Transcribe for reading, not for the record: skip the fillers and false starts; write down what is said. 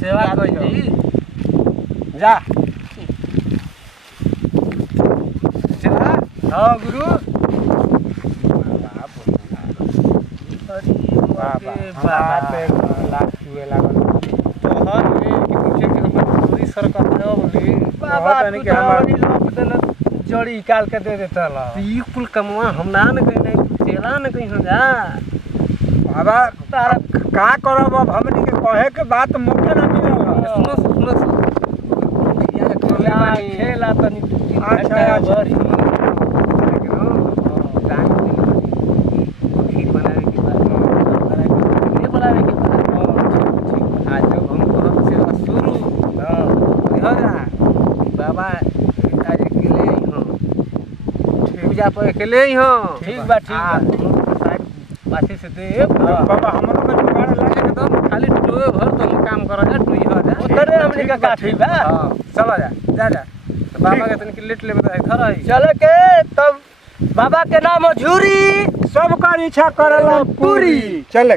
सेवा करी जा चला हाँ गुरु बाबा लाख चुए लागल तो हर ये कि पूछे कि हमर पूरी सरकार है बोली बाबा तनी तू के हमर जड़ी लोग देना जड़ी निकाल के दे देता ला ई कुल कमवा हम ना कहीं नहीं चला न कहीं हो जा बाबा तारा का करब अब हमनी के कहे के बात मुखे ना मिलल सुनो खेला तनी अच्छा बड़ी बाबा आज अकेले ही हो पूजा पर अकेले ही हो ठीक बा पाछे से दे बाबा हमरो के जुगाड़ लागे एकदम खाली टोए भर तुम काम करो जा टुई हो जा उतरे हमनी का काठी बा हां चला जा जा बाबा के तन के लेट लेबे तो खरा है चले के तब बाबा के नाम झूरी सबका इच्छा करला पूरी चले